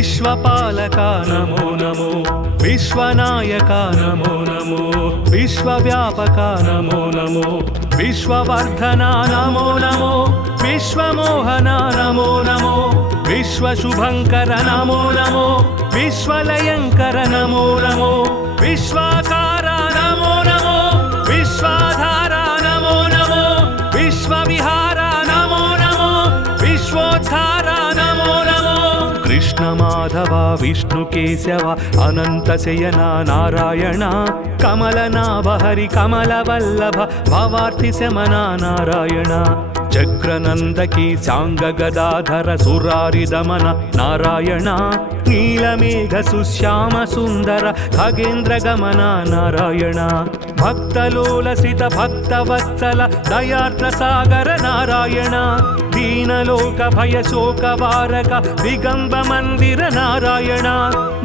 विश्वपालका नमो नमो विश्वनायका नमो नमो विश्वव्यापका नमो नमो विश्ववर्धना नमो नमो विश्वमोहना नमो नमो विश्वशुभंकर नमो नमो विश्वलयंकर नमो नमो विश्वाकारा नमो नमो विश्वाधारा नमो नमो विश्वविहारा नमो नमो विश्वोद्धारा नमो नमो कृष्ण माधव विष्णु केशव अनंत शयना नारायण कमलनाभ हरि कमलवल्लभ भवार्ति शमना नारायण चक्रनंदकी सांग गदाधर सुरारि दमन नारायण नीलमेघ सुश्याम सुंदर खगेन्द्र गमन नारायण भक्तलोलसित भक्तवत्सल दयार्द्र सागर नारायण दीनलोक भय शोक वारक दिगंब मंदिर नारायण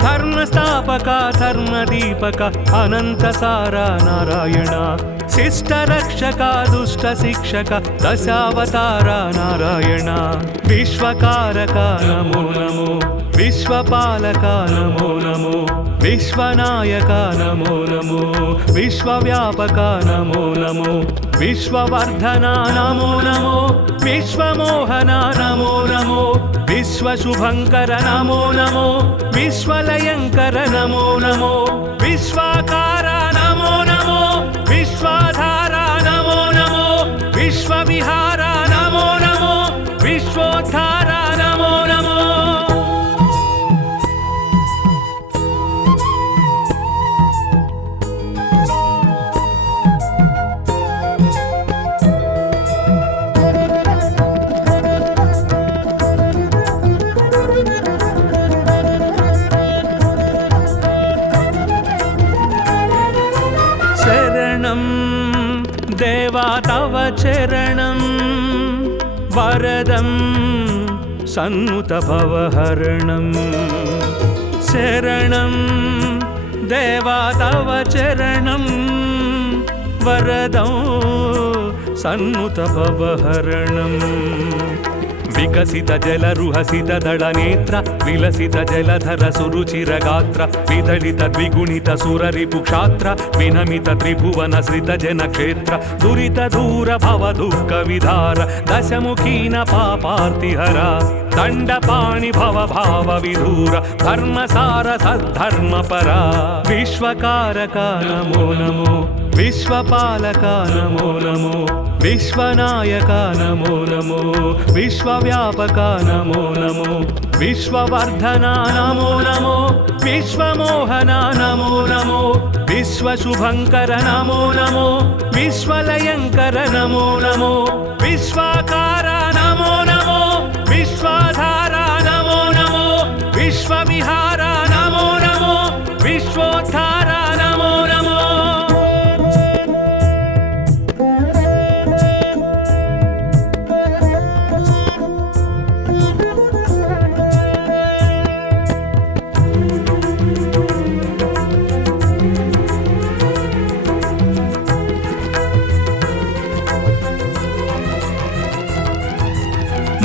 धर्मस्थापक धर्मदीपक अनंत सारा नारायण शिष्ट रक्षक दुष्ट शिक्षक दशावतार नारायण विश्वकारक नमो नमो विश्वपालक नमो नमो विश्वनायक नमो नमो विश्वव्यापक नमो नमो विश्ववर्धना नमो नमो विश्वमोहना नमो नमो विश्वशुभंकर नमो नमो विश्वलयंकर नमो नमो विश्वाकारा नमो नमो विश्वाधारा नमो नमो विश्वविहारा नमो नमो विश्वोद्धारा नमो नमो देवा तव चरणं वरदं सन्नुत भवहरणं शरणं देवा तव चरणं वरदं सन्नुत भवहरणं विकसित जलरुहसित दळनेत्र विलसित जलधर सुरुचिर गात्र विदलित द्विगुणित सुररिपुक्षात्र विनमित त्रिभुवन श्रित जनक्षेत्र दुरित दूर भव दुःख विधार दशमुखीन पापार्तिहरा दण्डपाणि भव भाव विधूर धर्मसार सद्धर्मपरा विश्वकारक नमो नमो विश्वपालक नमो नमो विश्वनायक नमो नमो विश्वव्यापक नमो नमो विश्ववर्धना नमो नमो विश्वमोहना नमो नमो विश्वशुभंकर नमो नमो विश्वलयंकर नमो नमो विश्वाकारा नमो नमो विश्वाधारा नमो नमो विश्वविहारा नमो नमो विश्वोद्धारा नमो नमो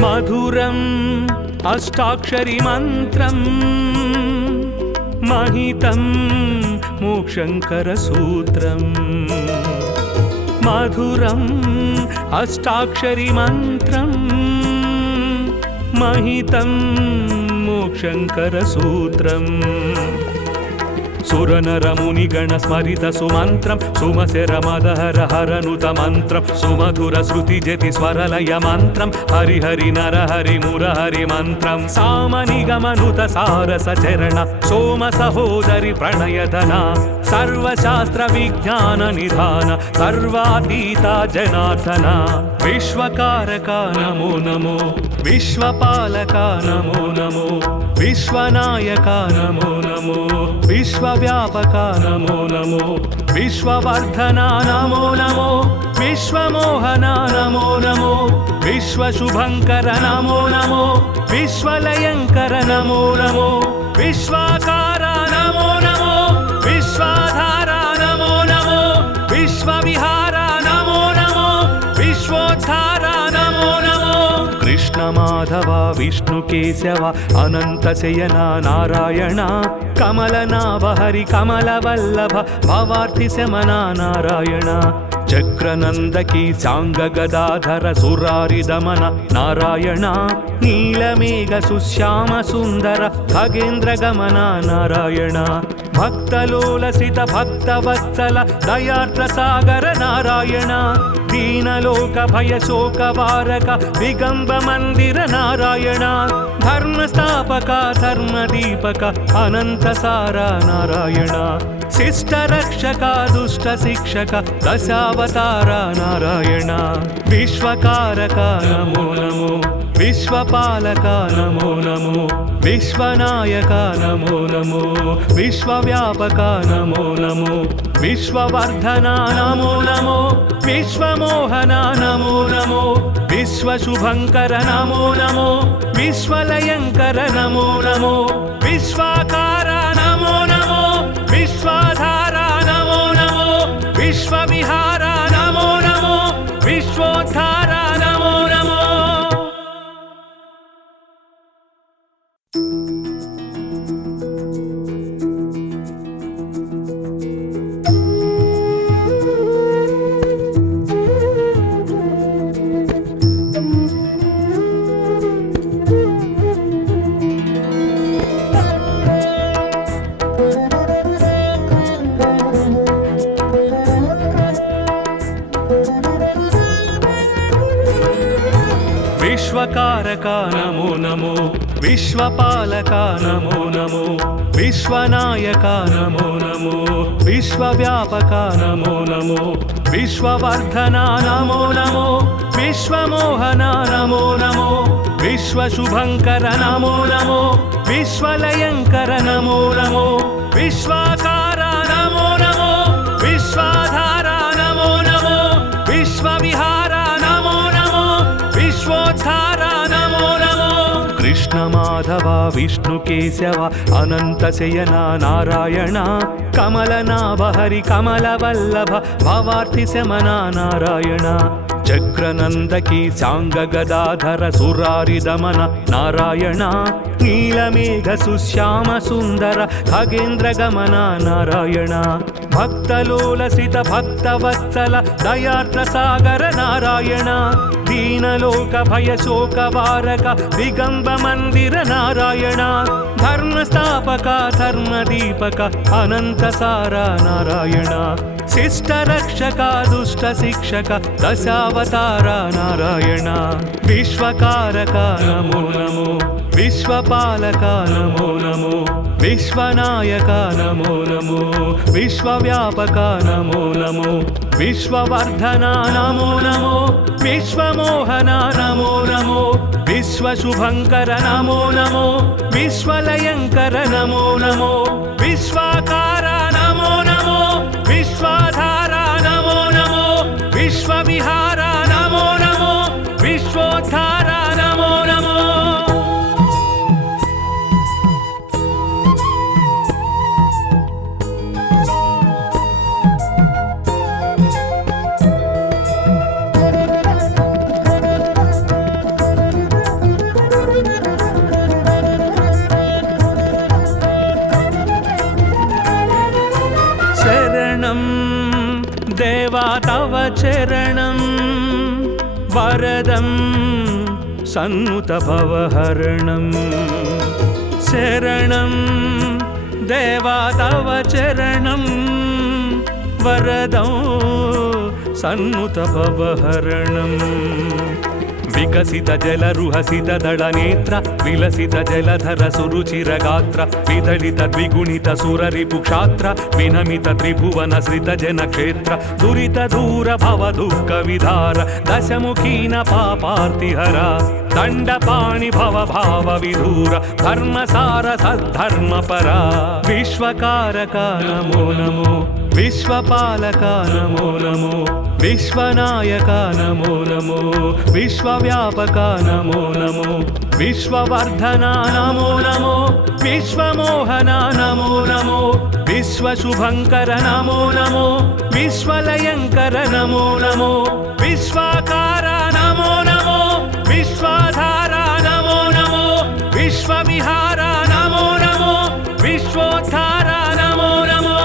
मधुरम् अष्टाक्षरी मन्त्रं महितं मोक्षङ्करसूत्रं मधुरम् अष्टाक्षरी मन्त्रं महितं मोक्षङ्करसूत्रम् सुरनरमुनिगण स्मरित सुमन्त्रं सुमशरमदहर हरनुत मन्त्रं सुमधुर श्रुतिजति स्वरलय मन्त्रं हरिहरि नरहरि मुरहरि मन्त्रं सामनिगमनुत सारसचरण सोम सहोदरि प्रणयधना सर्वशास्त्र विज्ञान निधान सर्वातीता जनार्दना विश्वकारक नमो नमो विश्वपालक नमो नमो विश्वनायक नमो नमो विश्वव्यापक नमो नमो विश्ववर्धना नमो नमो विश्वमोहना नमो नमो विश्वशुभंकर नमो नमो विश्वलयंकर नमो नमो विश्वाकारा नमो नमो विश्वाधारा नमो नमो विश्वविहारा नमो नमो विश्वोद्धारा नमो नमो कृष्ण మాధవ విష్ణు కేశవ అనంత శయన నారాయణ కమలనాభ హరి కమలవల్లభ భవార్తి శమన నారాయణ చక్రనందకి సాంగ గదాధర సురారి దమన నారాయణ నీలమేఘ సుశ్యామ సుందర ఖగేంద్ర గమన నారాయణ భక్తలోలసిత భక్తవత్సల దయార్ద్ర సాగర నారాయణ దీనలోక భయ శోక వారక దిగంబ మందిర నారాయణ ధర్మస్థాపక ధర్మదీపక అనంత సార నారాయణ శిష్ట రక్షక దుష్ట శిక్షక దశావతార నారాయణ విశ్వకారక నమో నమో విశ్వపాలక నమో నమో విశ్వనాయక నమో నమో విశ్వవ్యాపక నమో నమో విశ్వవర్ధన నమో నమో విశ్వమోహన నమో నమో విశ్వశుభంకర నమో నమో విశ్వలయంకర నమో నమో విశ్వాకార నమో నమో విశ్వాధార నమో నమో విశ్వవిహార నమో నమో విశ్వోద్ధార నమో నమో విశ్వకారక నమో నమో విశ్వపాలక నమో నమో విశ్వనాయక నమో నమో విశ్వవ్యాపక నమో నమో విశ్వవర్ధన నమో నమో విశ్వమోహన నమో నమో విశ్వశుభంకర నమో నమో విశ్వలయంకర నమో నమో విశ్వాకార నమో నమో విశ్వాధార నమో నమో విశ్వవిహార నమో నమో విశ్వోద్ధార నమో నమో కృష్ణ మాధవ విష్ణు కేశవ అనంత శయన నారాయణ కమలనాభ హరి కమలవల్లభ భవార్తి శమన నారాయణ చక్రనందకి సాంగ గదాధర సురారి దమన నారాయణ నీలమేఘ సుశ్యామ సుందర ఖగేంద్ర గమన నారాయణ భక్తలోలసిత భక్తవత్సల దయార్ద్ర సాగర నారాయణ దీనలోక భయ శోక వారక దిగంబ మందిర నారాయణ ధర్మస్థాపక ధర్మదీపక అనంత సార నారాయణ శిష్ట రక్షక దుష్ట శిక్షక దశావతార నారాయణ విశ్వకారక నమో నమో విశ్వపాలక నమో నమో విశ్వనాయక నమో నమో విశ్వవ్యాపక నమో నమో విశ్వవర్ధన నమో నమో విశ్వమోహన నమో నమో విశ్వశుభంకర నమో నమో విశ్వలయంకర నమో నమో విశ్వాకార నమో నమో విశ్వాధార నమో నమో విశ్వవిహార నమో నమో విశ్వోద్ధార నమో నమో దేవా తవ చరణం వరదం సన్నుత భవహరణం శరణం దేవా తవ చరణం వరదం సన్నుత భవహరణం వికసిత జలరుహసిత దళ నేత్ర విలసిత జలధర సురుచిర గాత్ర విదళిత ద్విగుణిత సురరిపు క్షాత్ర వినమిత త్రిభువన శ్రిత జన క్షేత్ర దురిత దూర భవ దుఃఖ విధార దశముఖీన పాపార్తిహర దండపాణి భవ భావ విధూర ధర్మసార సద్ధర్మపర విశ్వకారక నమో నమో విశ్వపాలక నమో నమో విశ్వనాయక నమో నమో విశ్వవ్యాపక నమో నమో విశ్వవర్ధన నమో నమో విశ్వమోహన నమో నమో విశ్వశుభంకర నమో నమో విశ్వలయంకర నమో నమో విశ్వాకార నమో నమో విశ్వాధార నమో विश्वविहार नमो नमो विश्वोद्धार नमो नमो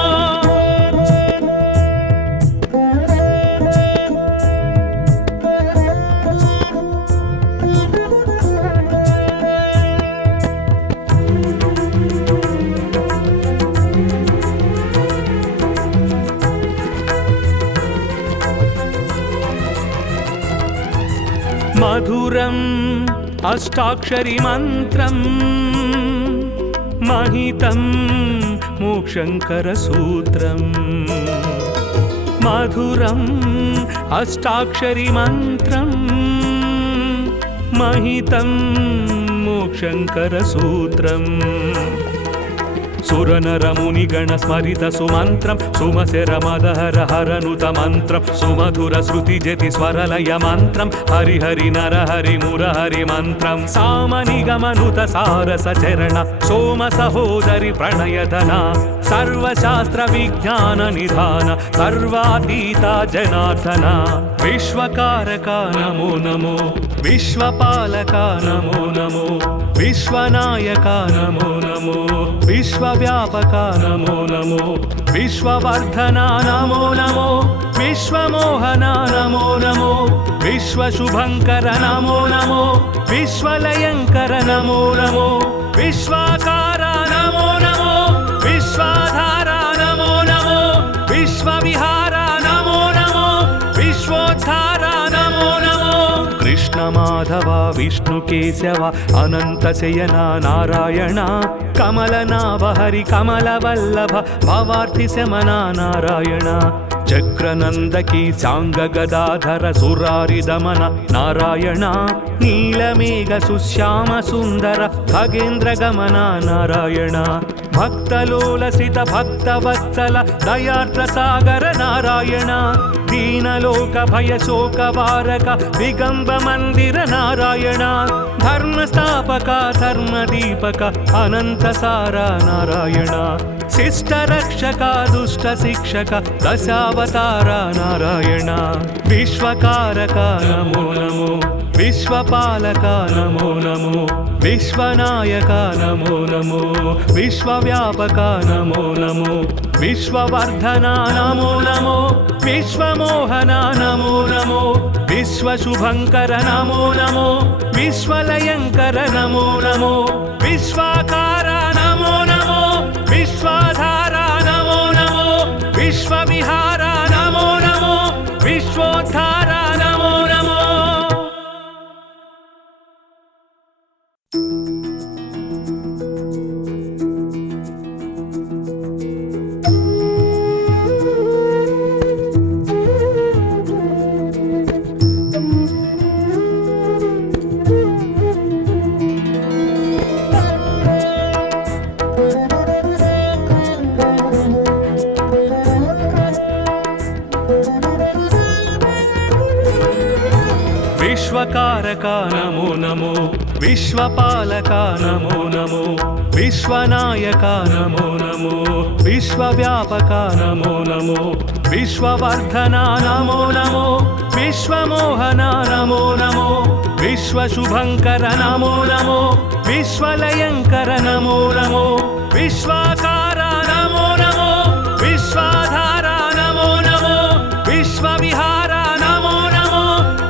मधुरम् अष्टाक्षरी मन्त्रम् महितं मोक्षङ्करसूत्रम् मधुरम् अष्टाक्षरी मन्त्रम् महितं मोक्षङ्करसूत्रम् सुरनरमुनिगण स्मरित सुमन्त्रं सुमशरमदहर हरनुत मन्त्रं सुमधुर श्रुतिजति स्वरलय मन्त्रं हरिहरि नरहरि मुरहरि मन्त्रं सामनिगमनुत सारसचरण सोम सहोदरि प्रणयधना सर्वशास्त्र विज्ञान निधान सर्वातीता जनार्दना विश्वकारका नमो नमो विश्वपालका नमो नमो विश्वनायका नमो नमो विश्वव्यापका नमो नमो विश्ववर्धना नमो नमो विश्वमोहना नमो नमो विश्वशुभङ्कर नमो नमो विश्वलयङ्कर नमो नमो विश्वाकार नमो नमो विश्वाधार नमो नमो विश्वविहार नमो नमो विश्वोद्धार नमो नमो कृष्ण माधव विष्णु केशव अनंत शयना नारायण कमलनाभ हरि कमलवल्लभ भवार्थि शमना नारायण चक्रनंदकी सांग गदाधर सुरारि दमन नारायण नीलमेघ सुश्याम सुंदर खगेन्द्र गमन नारायण भक्तलोलसित भक्तवत्सल दयार्द्र सागर नारायण दीनलोक भय शोक वारक दिगंब मंदिर नारायण धर्मस्थापक धर्मदीपक अनंत सारा नारायण शिष्ट रक्षक दुष्ट शिक्षक दशावतार नारायण विश्वकारक नमो नमो विश्वपालक नमो नमो विश्वनायक नमो नमो विश्वव्यापक नमो नमो विश्ववर्धना नमो नमो विश्वमोहना नमो नमो विश्वशुभङ्कर नमो नमो विश्वलयङ्कर नमो नमो विश्वाकार नमो नमो विश्वाधार नमो नमो विश्वविहार नमो नमो विश्वोद्धार नमो नमो विश्वकारक नमो नमो विश्वपालक नमो नमो विश्वनायक नमो नमो विश्वव्यापक नमो नमो विश्ववर्धना नमो नमो विश्वमोहना नमो नमो विश्वशुभङ्कर नमो नमो विश्वलयङ्कर नमो नमो विश्वाकार नमो नमो विश्वाधार नमो नमो विश्वविहार नमो नमो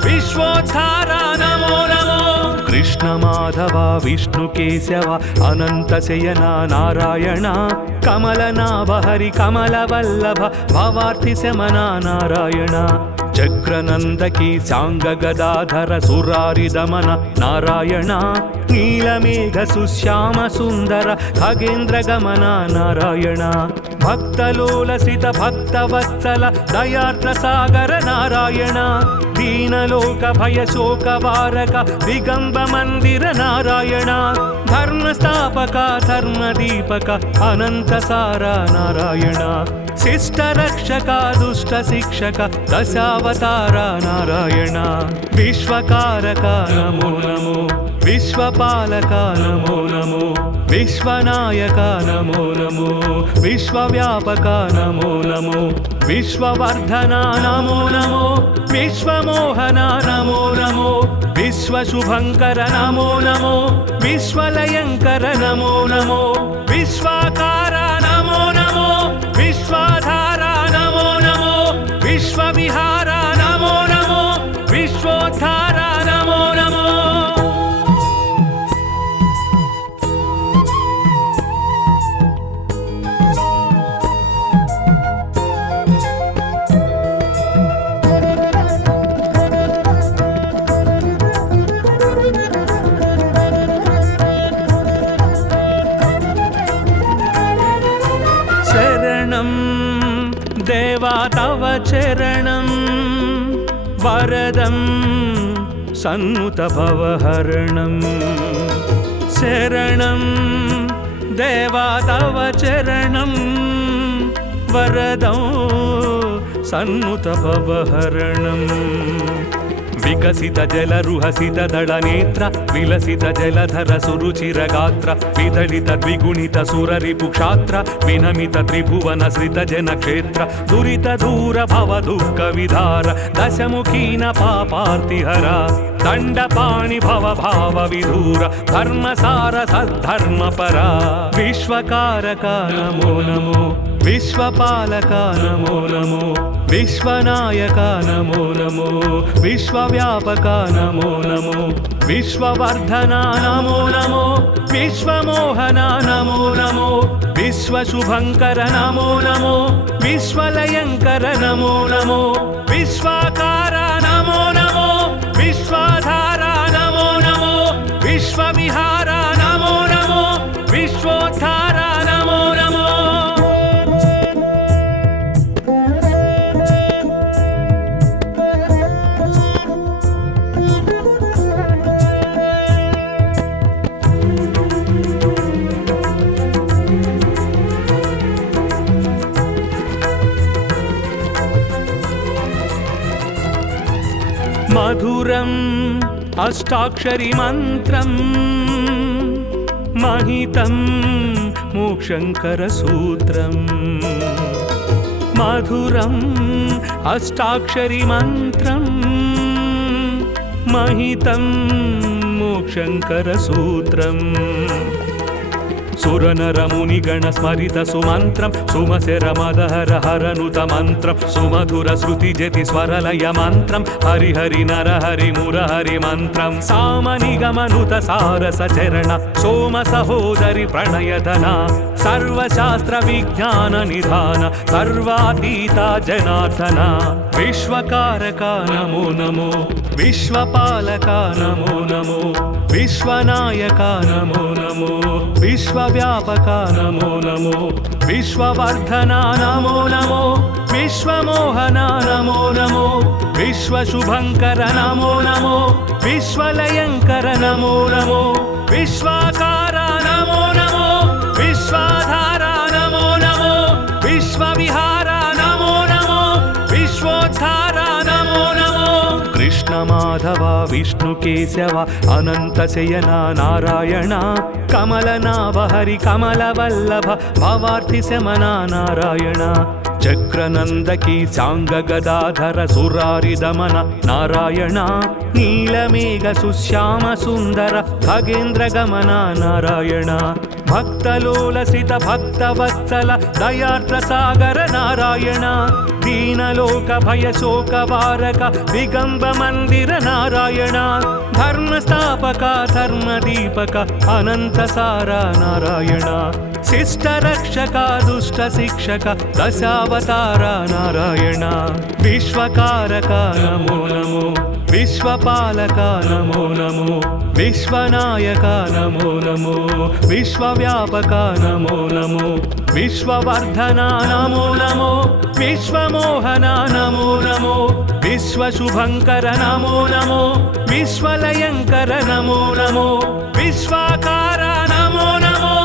विश्वोद्धार नमो नमो कृष्ण माधव विष्णु केशव अनंत शयना नारायण कमलनाभ हरि कमलवल्लभ भवार्थि शमना नारायण चक्रनंदकी सांग गदाधर सुरारि दमन नारायण नीलमेघ सुश्याम सुंदर खगेन्द्र गमन नारायण भक्तलोलसित भक्तवत्सल दयार्द्र सागर नारायण दीनलोक भय शोक वारक दिगंब मंदिर नारायण धर्मस्थापक धर्मदीपक अनंत सारा नारायण शिष्ट रक्षक दुष्ट शिक्षक दशावतार नारायण विश्वकारक नमो नमो विश्वपालक नमो नमो विश्वनायक नमो नमो विश्वव्यापक नमो नमो विश्ववर्धना नमो नमो विश्वमोहन नमो नमो विश्वशुभंकर नमो नमो विश्वलयंकर नमो नमो विश्वाकार नमो नमो विश्वाधार नमो नमो विश्वविहार नमो नमो विश्वोद्धार नमो नमो देवा तव चरणं वरदं सन्नुत भवहरणं शरणं देवा तव चरणं वरदं सन्नुत भवहरणं विकसित जलरुहसित दलनेत्र विलसित जलधर सुरुचिर गात्र विदलित द्विगुणित सुररिपुक्षात्र विनमित त्रिभुवन श्रित जन क्षेत्र दुरित दूर भव दुःख विधार दशमुखीन पापार्तिहर दण्डपाणि भव भाव विधूर धर्मसार सद्धर्म परा विश्वकारक नमो नमो विश्वपालक नमो नमो विश्वनायक नमो नमो विश्वव्यापक नमो नमो विश्ववर्धना नमो नमो विश्वमोहन नमो नमो विश्वशुभंकर नमो नमो विश्वलयंकर नमो नमो विश्वाकार नमो नमो विश्वाधार नमो नमो विश्वविहार नमो नमो विश्वोद्धार नमो नमो मधुरम् अष्टाक्षरी मन्त्रं महितं मोक्षंकर सूत्रं मधुरम् अष्टाक्षरी मन्त्रं महितं मोक्षंकर सूत्रम् सुरनर मुनिगण स्मरित सुमन्त्रं सुमसेर मदहर हरनुत मन्त्रं सुमधुर श्रुति जति स्वरलय मन्त्रं हरि हरि नर हरि मुरहरि मन्त्रं सामनिगमनुत सारस चरण सोम सहोदरि प्रणयधना सर्वशास्त्र विज्ञान निधान सर्वातीता जनार्दना विश्वकारक नमो नमो विश्वपालक नमो नमो विश्वनायक नमो नमो विश्वव्यापक नमो नमो विश्ववर्धना नमो नमो विश्वमोहन नमो नमो विश्वशुभंकर नमो नमो विश्वलयंकर नमो नमो विश्वाकार नमो नमो विश्वाधार नमो नमो विश्वविहार नमो नमो विश्वोद्धार नमो नमो कृष्ण माधव विष्णु केशव अनंत शयना नारायण कमलनाभ हरि कमलवल्लभ भवार्थि शमना नारायण चक्रनंदकी सांग गदाधर सुरारि दमन नारायण नीलमेघ सुश्याम सुंदर खगेन्द्र गमन नारायण भक्तलोलसित भक्तवत्सल दयार्द्र सागर नारायण दीनलोक भय शोक वारक दिगंब मंदिर नारायण धर्म स्थापक धर्म दीपक अनंत सारा नारायण शिष्ट रक्षक दुष्ट शिक्षक दशावतार नारायण विश्वकारक नमो नमो विश्वपालक नमो नमो विश्वनायक नमो नमो विश्वव्यापक नमो नमो विश्ववर्धना नमो नमो विश्वमोहन नमो नमो विश्वशुभंकर नमो नमो विश्वलयंकर नमो नमो विश्वाकार नमो नमो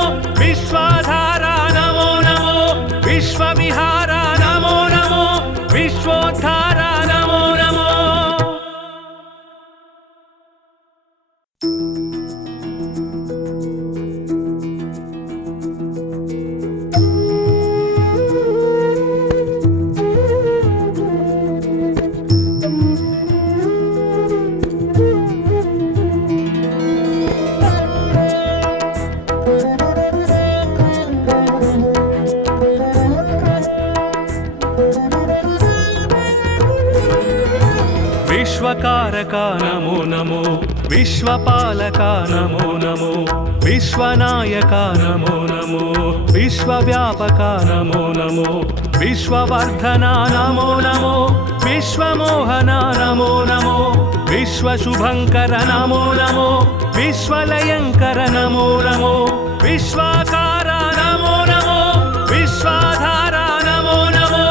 विश्वाधार नमो नमो विश्वविहार नमो नमो विश्वोद्धार नमो नमो विश्वकारक नमो नमो विश्वपालक नमो नमो विश्वनायक नमो नमो विश्वव्यापक नमो नमो विश्ववर्धन नमो नमो विश्वमोहन नमो नमो विश्वशुभंकर नमो नमो विश्वलयंकर नमो नमो विश्वाकार नमो नमो विश्वाधार नमो नमो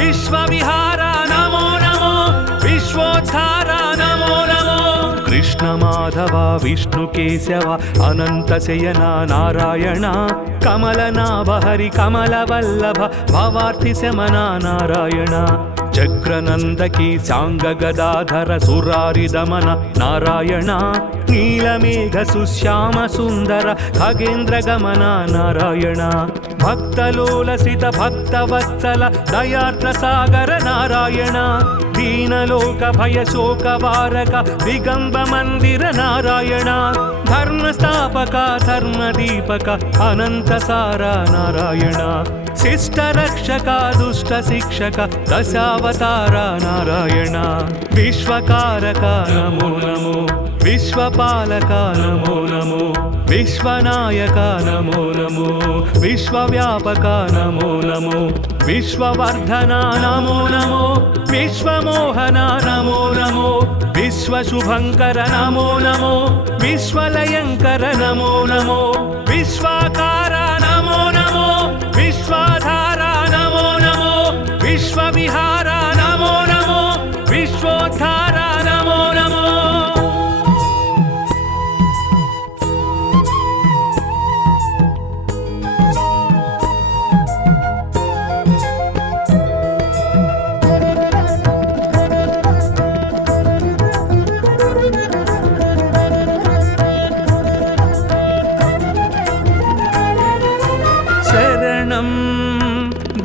विश्वविहार नमो नमो विश्वोद्धार नमो नमो कृष्ण माधव विष्णु केशव अनंत शयन नारायण कमलनाभ हरि कमलवल्लभ भवार्थि शमन नारायण चक्रनंदकी सांग गदाधर सुरारि दमन नारायण नीलमेघ सुश्याम सुंदर खगेन्द्र गमन नारायण भक्तलोलसित भक्तवत्सल दयार्द्र सागर नारायण दीनलोक भय शोक वारक दिगंब मंदिर नारायण धर्मस्थापक धर्मदीपक अनंत सार नारायण शिष्ट रक्षक दुष्ट शिक्षक दशावतार नारायण विश्वकारक नमो नमो विश्वपालक नमो नमो विश्वनायक नमो नमो विश्वव्यापक नमो नमो विश्ववर्धन नमो नमो विश्वमोहन नमो नमो विश्वशुभंकर नमो नमो विश्वलयंकर नमो नमो विश्वाकार नमो नमो विश्वाधार नमो नमो विश्वविहार नमो नमो विश्वोद्धार नमो नमो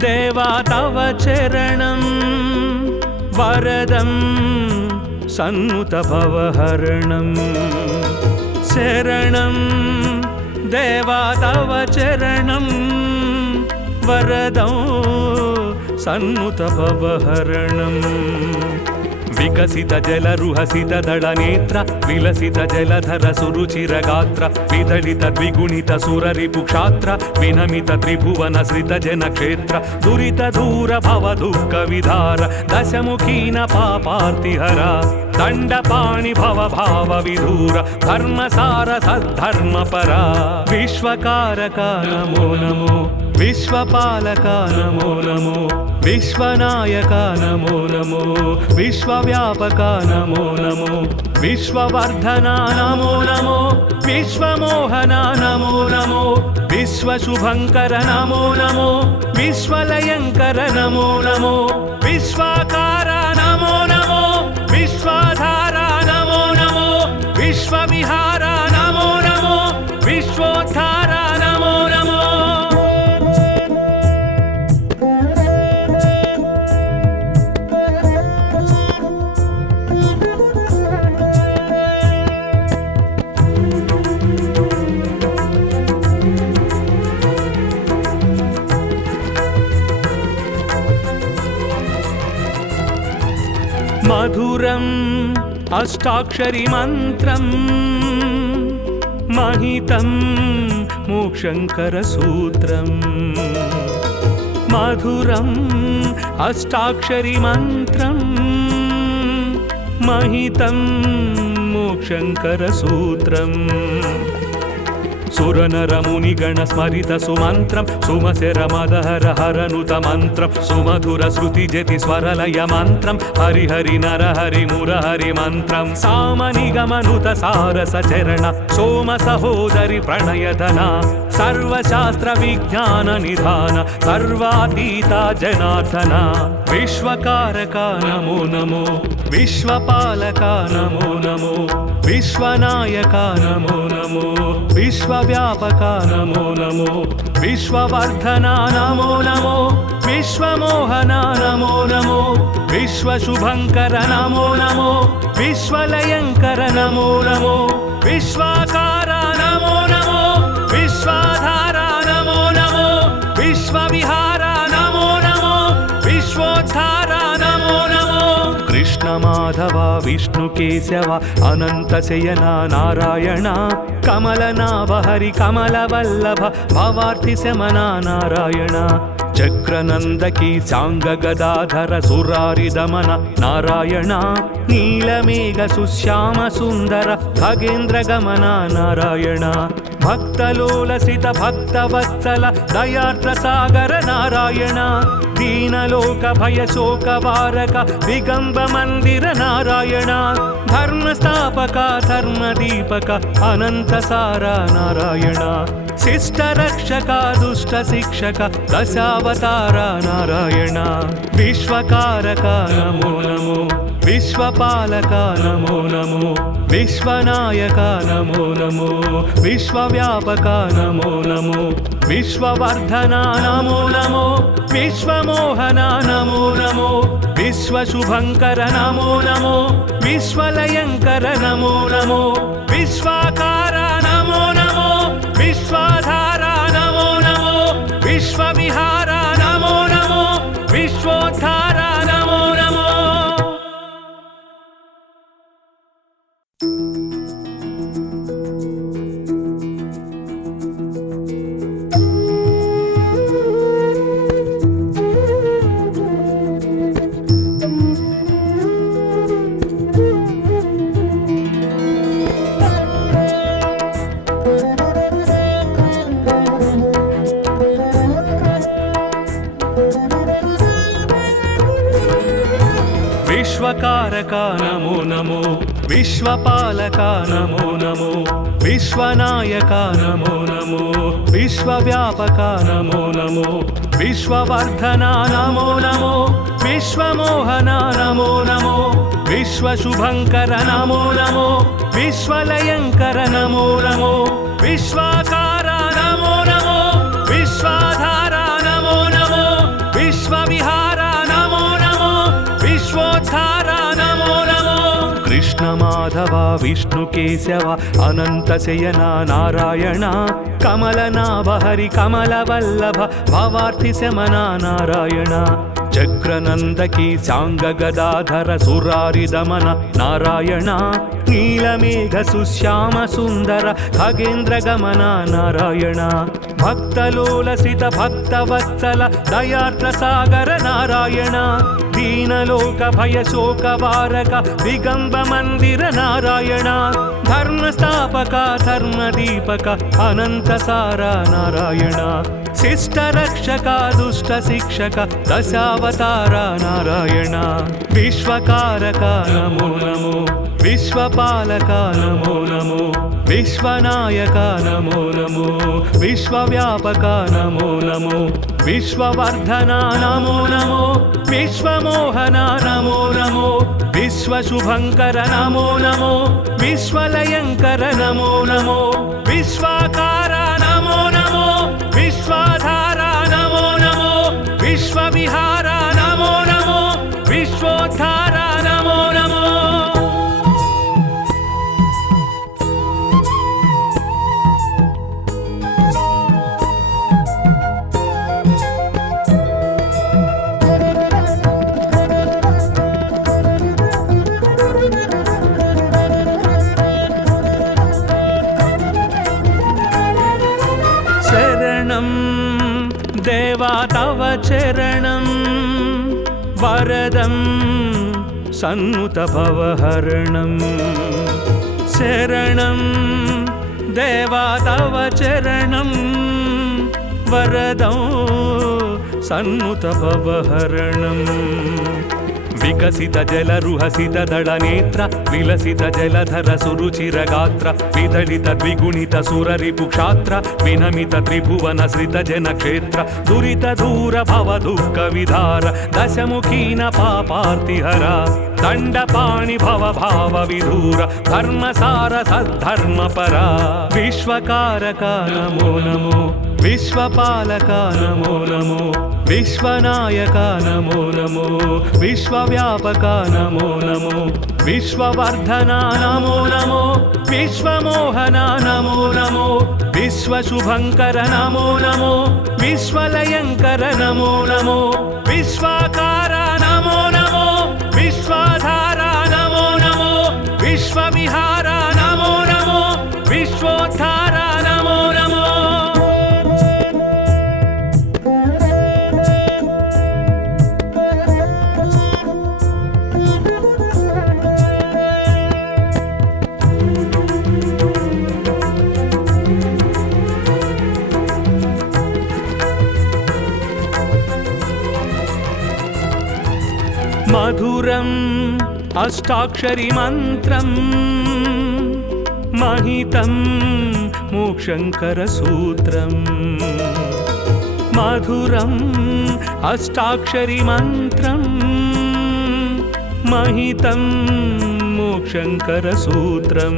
देवा तव चरणं वरदं सन्नुत भवहरणं शरणं देवा तव चरणं वरदं सन्नुत भवहरणं विकसित जलरुहसित दलनेत्र विलसित जलधर सुरुचिर गात्र विदलित द्विगुणित सुररिपुक्षात्र विनमित त्रिभुवन श्रित जन क्षेत्र दुरित दूर भव दुःख विधार दशमुखीन पापार्तिहर दण्डपाणि भव भाव विधूर धर्मसार सद्धर्मपरा विश्वकारक नमो नमो विश्वपालक नमो नमो विश्वनायक नमो नमो विश्वव्यापक नमो नमो विश्ववर्धन नमो नमो विश्वमोहन नमो नमो विश्वशुभंकर नमो नमो विश्वलयंकर नमो नमो विश्वाकार नमो नमो विश्वाधार नमो नमो विश्वविहार नमो नमो विश्वोद्धार नमो नमो मधुरम् अष्टाक्षरी मन्त्रम् महितं मोक्षंकर सूत्रम् मधुरम् अष्टाक्षरी मन्त्रम् महितं मोक्षंकर सूत्रम् सुरनरमुनिगण स्मरित सुमन्त्रं सुमसेरमदहर हरनुत मन्त्रं सुमधुर श्रुति जति स्वरलय मन्त्रं हरि हरि नर हरि मुरहरि मन्त्रं सामनिगमनुत सारस चरण सोम सहोदरि प्रणयधना सर्वशास्त्र विज्ञान निधान सर्वातीता जनार्दना विश्वकारक नमो नमो विश्वपालक नमो नमो विश्वनायक नमो नमो विश्वव्यापक नमो नमो विश्ववर्धन नमो नमो विश्वमोहन नमो नमो विश्वशुभंकर नमो नमो विश्वलयंकर नमो नमो विश्वाकार नमो नमो विश्वाधार नमो नमो विश्वविहार नमो नमो विश्वोद्धार नमो नमो कृष्ण माधव विष्णुकेशव अनन्तशयना नारायण कमलनाभ हरि कमलवल्लभ भवार्तिशमना नारायण चक्रनन्दकी साङ्गगदाधर सुरारिदमन नारायण नीलमेघ सुश्याम सुन्दर खगेन्द्रगमन नारायण भक्तलोलसित भक्तवत्सल दयार्द्रसागर नारायण दीनलोक भयशोकवारक दिगम्ब मन्दिर नारायण धर्मस्थापक धर्मदीपक अनन्तसार नारायण शिष्टरक्षक दुष्टशिक्षक दशावतार नारायण विश्वकारक नमो नमो विश्वपालक नमो नमो विश्वनायक नमो नमो विश्वव्यापक नमो नमो विश्ववर्धना नमो नमो विश्वमोहन नमो नमो विश्वशुभङ्कर नमो नमो विश्वलयङ्कर नमो नमो विश्वाकार नमो नमो विश्वाधार नमो नमो विश्वविहार नमो नमो विश्वोद्धार नमो नमो विश्वकारक नमो नमो विश्वपालक नमो नमो विश्वनायक नमो नमो विश्वव्यापक नमो नमो विश्ववर्धना नमो नमो विश्वमोहन नमो नमो विश्वशुभङ्कर नमो नमो विश्वलयङ्कर नमो नमो विश्वाकार नमो नमो विश्वाधार नमो नमो विश्वविहार नमो नमो विश्वोद्धार नमो नमो कृष्ण माधव विष्णुकेशव अनन्तशयना नारायण कमलनाभ हरि कमलवल्लभ भवार्तिशमना नारायण चक्रनन्दकी साङ्गगदाधर सुरारिदमन नारायण नीलमेघ सुश्याम सुन्दर खगेन्द्रगमन नारायण भक्तलोलसित भक्तवत्सल दयार्द्रसागर नारायण दीनलोक भयशोकवारक दिगम्ब मन्दिर नारायण धर्मस्थापक धर्मदीपक अनन्तसार नारायण शिष्टरक्षक दुष्टशिक्षक दशावतार नारायण विश्वकारक नमो नमो विश्वपालक नमो नमो विश्वनायक नमो नमो विश्वव्यापक नमो नमो विश्ववर्धना नमो नमो विश्वमोहन नमो नमो विश्वशुभङ्कर नमो नमो विश्वलयङ्कर नमो नमो विश्वाकार नमो नमो विश्वाधार नमो नमो विश्वविहार नमो नमो विश्वोद्धार नमो नमो देवा तव चरणं वरदं सन्नुत भवहरणं शरणं देवा तव चरणं वरदं सन्नुत भवहरणं विकसित जलरुहसित दळनेत्र विलसित जलधर सुरुचिरगात्र विदलित द्विगुणित सुररिपुक्षात्र विनमित त्रिभुवन श्रित जनक्षेत्र दुरित दूर भव दुःख विधार दशमुखीन पापार्तिहर दण्डपाणि भव भाव विधूर धर्मसार सद्धर्मपरा विश्वकारक नमो नमो विश्वपालक नमो नमो विश्वनायक नमो नमो विश्वव्यापक नमो नमो विश्ववर्धना नमो नमो विश्वमोहन नमो नमो विश्वशुभङ्कर नमो नमो विश्वलयङ्कर नमो नमो विश्वाकार नमो नमो विश्वाधार नमो नमो మధురం అష్టాక్షరి మంత్రం महितं मोक्षंकर सूत्रम मधुरम अष्टाक्षरी मंत्रम महितं मोक्षंकर सूत्रम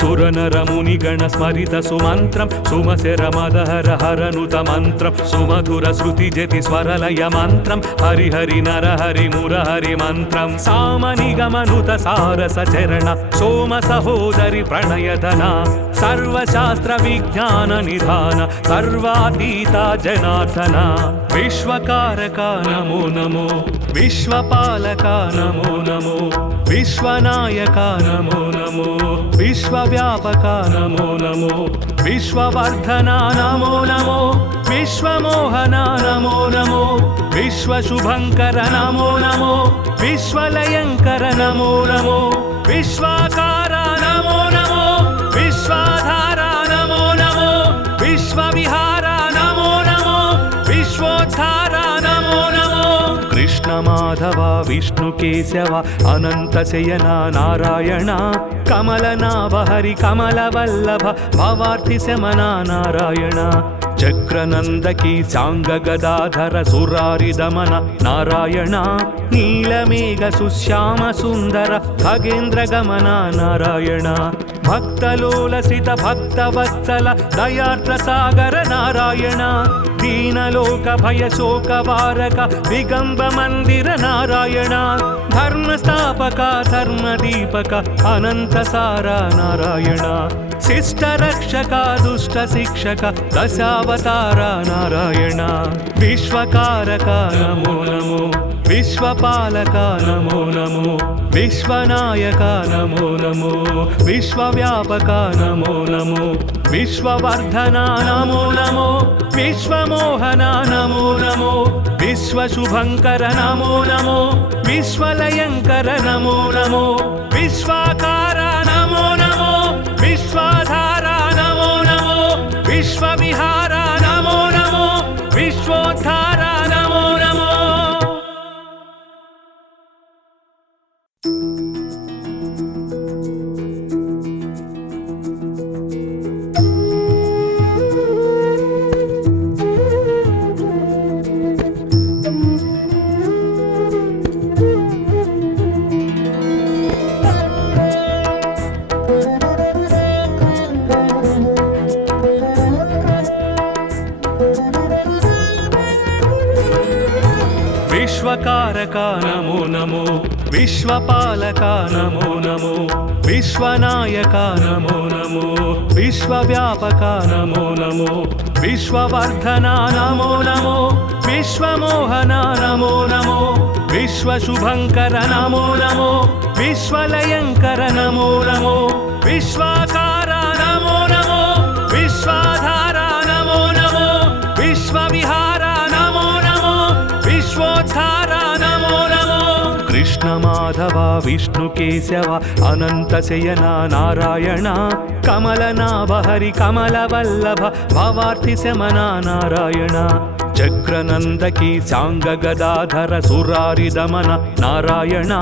सुरनरमुनिगण स्मरित सुमन्त्रं सुमशरमदहर हरनुत मन्त्रं सुमधुर श्रुतिजति स्वरलय मन्त्रं हरिहरि नरहरि मुरहरि मन्त्रं सामनिगमनुत सारसचरण सोम सहोदरि प्रणयधना सर्वशास्त्र विज्ञान निधान सर्वातीता जनार्दना विश्वकारका नमो नमो विश्वपालका नमो नमो विश्वनायका नमो नमो विश्वव्यापका नमो नमो विश्ववर्धना नमो नमो विश्वमोहना नमो नमो विश्वशुभंकर नमो नमो विश्वलयंकर नमो नमो विश्वाकारा नमो नमो विश्वाधारा नमो नमो विश्वविहारा नमो नमो विश्वोद्धारा नमो नमो कृष्ण माधव विष्णु केशव अनंत शयना नारायण कमलनाभ हरि कमलवल्लभ भवार्थि शमना नारायण चक्रनंदकी सांग गदाधर सुरारि दमन नारायण नीलमेघ सुश्याम सुंदर खगेन्द्र गमन नारायण भक्तलोलसित भक्तवत्सल दयार्द्र सागर नारायण दीनलोक भय शोक वारक दिगंब मंदिर नारायण धर्मस्थापक धर्मदीपक अनंत सारा नारायण शिष्ट रक्षक दुष्ट शिक्षक दशावतार नारायण विश्वकारक नमो नमो विश्वपालक नमो नमो विश्वनायक नमो नमो विश्वव्यापक नमो नमो विश्ववर्धना नमो नमो विश्वमोहना नमो नमो विश्वशुभंकर नमो नमो विश्वलयंकर नमो नमो विश्वाकारा नमो नमो विश्वाधारा नमो नमो विश्वविहारा नमो नमो विश्वोद्धारा नमो नमो विश्वकारक नमो नमो विश्वपालक नमो नमो विश्वनायक नमो नमो विश्वव्यापक नमो नमो विश्ववर्धना नमो नमो विश्वमोहना नमो नमो विश्वशुभंकर नमो नमो विश्वलयंकर नमो नमो विश्वाकारा नमो नमो विश्वाधारा नमो नमो विश्वविहारा नमो नमो विश्वोद्धारा नमो नमो कृष्ण माधव विष्णु केशव अनंत शयना नारायण कमलनाभ हरि कमलवल्लभ भवार्थि शमना नारायण चक्रनंदकी सांग गदाधर सुरारि दमन नारायण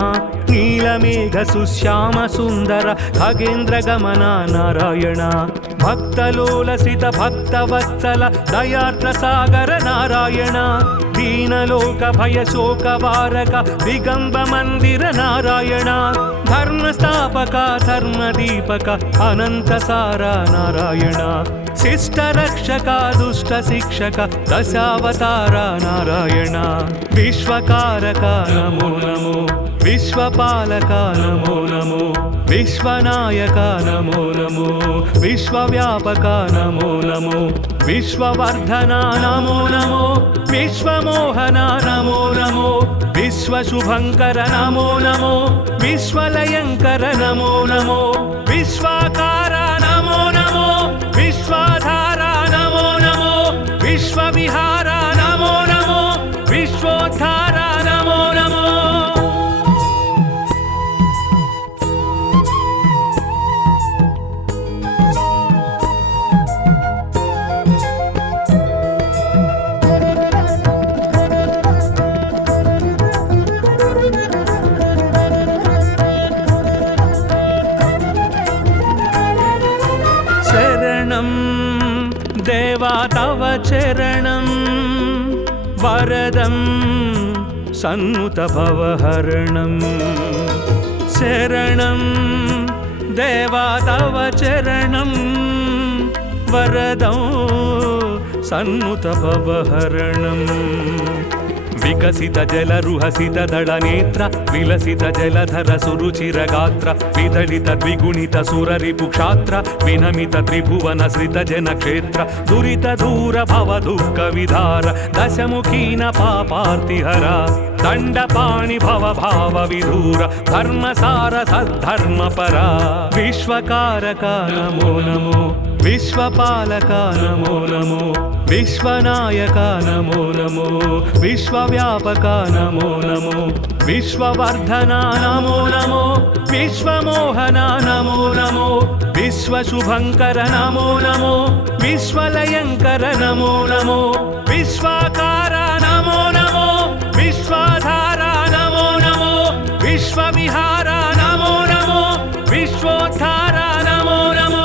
नीलमेघ सुश्याम सुंदर खगेन्द्र गमन नारायण भक्तलोलसित भक्तवत्सल दयार्द्र सागर नारायण दीनलोक भय शोक वारक दिगंब मंदिर नारायण धर्मस्थापक धर्मदीपक अनंत सारा नारायण शिष्ट रक्षक दुष्ट शिक्षक दशावतार नारायण विश्वकारक नमो नमो विश्वपालक नमो नमो विश्वनायक नमो नमो विश्वव्यापक नमो नमो विश्ववर्धना नमो नमो विश्वमोहना नमो नमो विश्वशुभंकर नमो नमो विश्वलयंकर नमो नमो विश्वाकारा नमो नमो विश्वाधारा नमो नमो विश्वविहारा नमो नमो विश्वोद्धारा नमो नमो चरणं वरदं सन्नुत भवहरणं शरणं देवा तव चरणं वरदं सन्नुत भवहरणम् विकसित जलरुहसित दळनेत्र विलसित जलधर सुरुचिरगात्र विदलित द्विगुणित सुररिपुक्षात्र विनमित त्रिभुवन श्रित जनक्षेत्र दुरित दूर भव दुःख विधार दशमुखीन पापार्तिहरा दण्डपाणि भव भाव विधूर धर्मसार सद्धर्मपरा विश्वकारका नमो नमो विश्वपालका नमो नमो विश्वनायका नमो नमो विश्वव्यापका नमो नमो विश्ववर्धना नमो नमो विश्वमोहना नमो नमो विश्वशुभङ्कर नमो नमो विश्वलयङ्कर नमो नमो विश्वाकार नमो नमो विश्वाधारा नमो नमो विश्वविहारा नमो नमो विश्वोद्धारा नमो नमो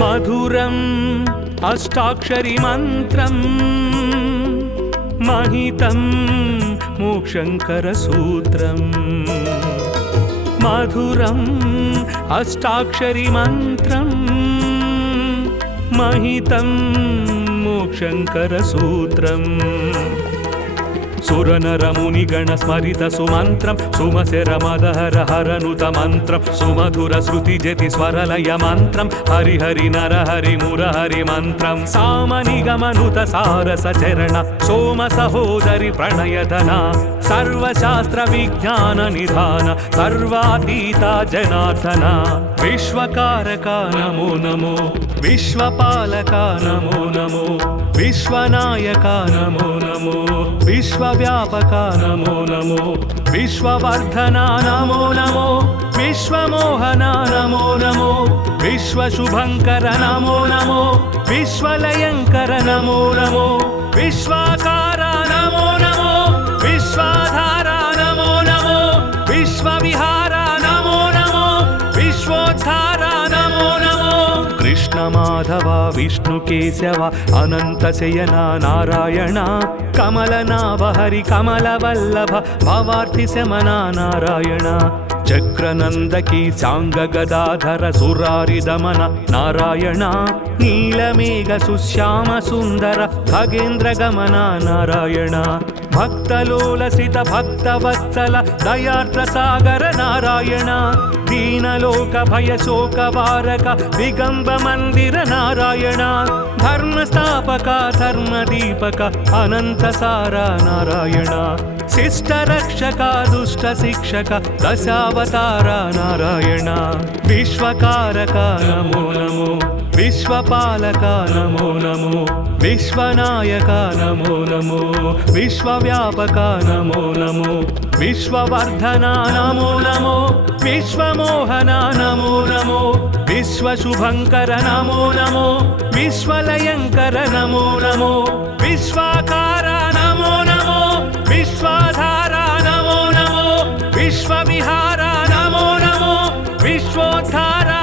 मधुरम् अष्टाक्षरी मन्त्रं महितं मोक्षङ्करसूत्रम् मधुरम् अष्टाक्षरी मन्त्रं महितं मोक्षङ्करसूत्रम् सुरनरमुनिगण स्मरित सुमन्त्रं सुमशरमदहर हरनुत मन्त्रं सुमधुर श्रुतिजति स्वरलय मन्त्रं हरिहरि नरहरि मुरहरि मन्त्रं सामनिगमनुत सारसचरण सोम सहोदरि प्रणयधना सर्वशास्त्र विज्ञान निधान सर्वातीता जनार्दना विश्वकारका नमो नमो विश्वपालका नमो नमो विश्वनायका नमो नमो विश्वव्यापका नमो नमो विश्ववर्धना नमो नमो विश्वमोहना नमो नमो विश्वशुभङ्कर नमो नमो विश्वलयङ्कर नमो नमो विश्वाकार नमो नमो विश्वाधारा नमो नमो विश्वविहारा नमो नमो विश्वोद्धारा नमो नमो कृष्ण माधव विष्णु केशव अनंत शयना नारायण कमलनाभ हरि कमलवल्लभ भवार्थि शमना नारायण चक्रनंदकी सांग गदाधर सुरारि दमन नारायण नीलमेघ सुश्याम सुंदर खगेन्द्र गमन नारायण भक्तलोलसित भक्तवत्सल दयार्द्र सागर नारायण दीनलोक भय शोक वारक दिगंब मंदिर नारायण धर्मस्थापक धर्मदीपक अनंत सारा नारायण शिष्ट रक्षक दुष्ट शिक्षक दशावतार नारायण विश्वकारक नमो नमो विश्वपालक नमो नमो विश्वनायक नमो नमो विश्वव्यापक नमो नमो विश्ववर्धना नमो नमो विश्वमोहना नमो नमो विश्वशुभङ्कर नमो नमो विश्वलयङ्कर नमो नमो विश्वाकार नमो नमो विश्वाधारा नमो नमो विश्वविहारा नमो नमो विश्वोद्धारा